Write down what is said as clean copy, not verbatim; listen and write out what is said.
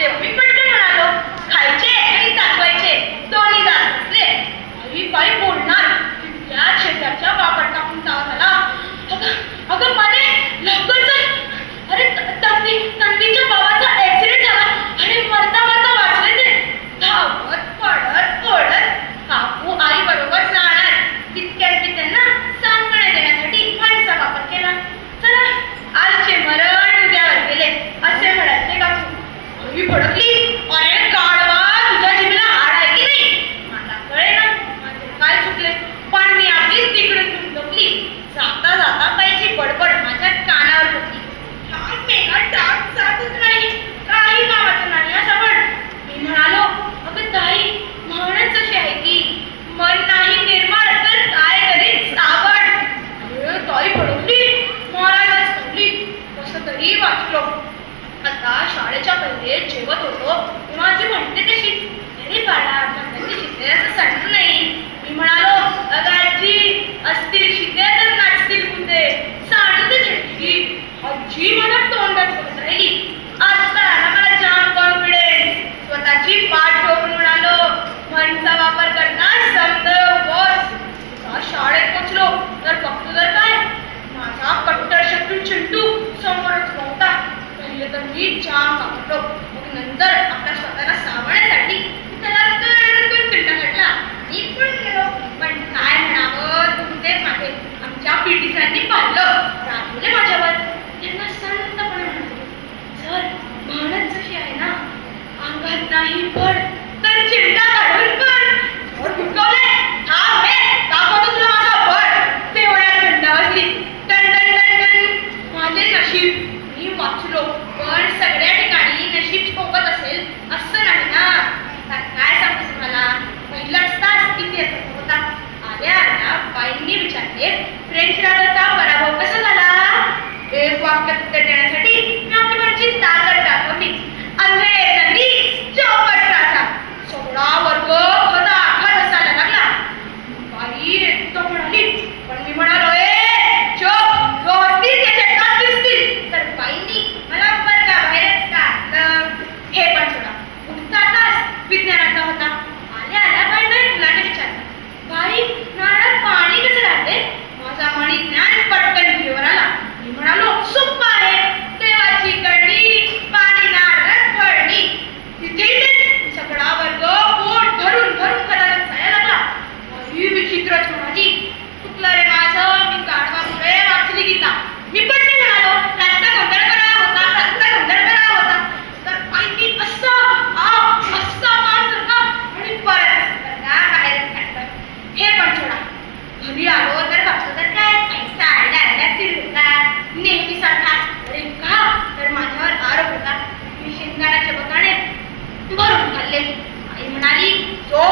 तेव्हा मी पटकन म्हणालो, खायचे आणि दाखवायचे दोन्ही दात असले. आई काय बोलणार, त्या शेजारच्या बाबा टाकून जावा झाला. अगं माने लवकर चल. अरे तन्वीच्या बाबाचा ऍक्सिडेंट झाला आणि मरता मरता वाचले ते. धावत पडत ओढत काकू आई बरोबर जाणार. तितक्यात मी त्यांना सांगणे देण्यासाठी फणचा वापर केला. चला आजचे मरण उद्यावर गेले असे म्हणायचे काकू. आई भडकली, अरे गाढवा तुझ्या जीवाला हाड आहे की नाही. मला कळे ना माझे काय चुकले, पण मी आपलीच तिकडून धुंदकली. जाता जाता बाईची बडबड माझ्या कानावर होती. हा मेघा डाग जातच नाही, काही कामाचं नाही असा बड. मी म्हणालो, अगं ताई म्हणच अशी आहे की मन नाही निर्माण तर काय करीत सावड. अरे ताई भडकली, मारायलाच ठेवली. कसं तरी वाचलो. आता शाळेच्या पहिले जेवत होतो तेव्हा जी म्हणते तशी, अरे बाळा म्हणते शिकण्याचं सांगू नाही. मी म्हणालो, अगं आजी असतील शिकले तर नाचतील कुठे, सांडते झटकी. आजी मला तोंडात बघत राहिली. आता मला जाम कॉन्फिडन्स, स्वतःची पाठ ठोकून म्हणालो, म्हणचा वापर करणार समज बॉस. शाळेत पोचलो तर बघतो तर काय, माझा कट्टर शत्रू चिंटू समोरच नव्हता. पहिले तर मी जाम घाबरलो, मग नंतर आपल्या स्वतःला सावरण्यासाठी त्याला कळून फिरता काढला. मी पण गेलो, पण काय म्हणावं तुमचेच मागे आमच्या पीटीसांनी पाहिलं, रागवले माझ्यावर. त्यांना संतपणे म्हणाले, सर म्हणत जशी आहे ना, अंगात नाही पड तर चिमटा काढून पण जोर फुटकवले. हा हे दाखवतो तुला माझा बळ. तेवढ्या थंड वाजली. टन टन टन टन. माझे नशीब मी वाचलो, पण सगळ्या ठिकाणी नशीब ठोकत असेल असं नाही ना. आता काय सांगतो तुम्हाला, पहिलाच तास किती होता. आल्या आल्या बाईंनी विचारले, फ्रेंच राजाचा पराभव कसा झाला. एक वाक्यात उत्तर देण्यासाठी मी आपली माझी ताकद दाखवली. अंधे नदी चौपट राजा. सगळा वर्ग खदाखद हसायला लागला. बाई एकदम म्हणाली, पण मी म्हणालो, ए चोप व्यवस्थित याचे दात दिसतील. तर बाईंनी मला वर्गाबाहेरच काढलं. हे पण सोडा, पुढचा तास विज्ञानाचा होता. आल्या आल्या बाईंना मुलाने विचारलं, बाई नारळात पाणी कसं राहते. माझा मणी ज्ञान पटकन घेऊन आला. मी म्हणालो, सोप्पं आहे, देवाची कळणी पाणी नारळात पडणी. तिथे सगळा वर्ग पोट भरून भरून कदाचित जायला लागला. ही विचित्रच म्हणाली, चुकलं रे माझं, मी गाढवामुळे वाचली गीता. मी पण नाही म्हणालो, रस्ता गोंधळ करा होता, रस्ता गोंधळ करा होता. तर बाईंनी असा मान धरला आणि परत बाहेर काढलं. हे पण सोडा, घरी आलो तर बघतो तर काय पैसा आल्या फिरतात नेहमी सारखा. अरे का तर माझ्यावर आरोप होता, मी शेंगदाण्याचे बटाणे भरून खाल्ले. आई म्हणाली, जो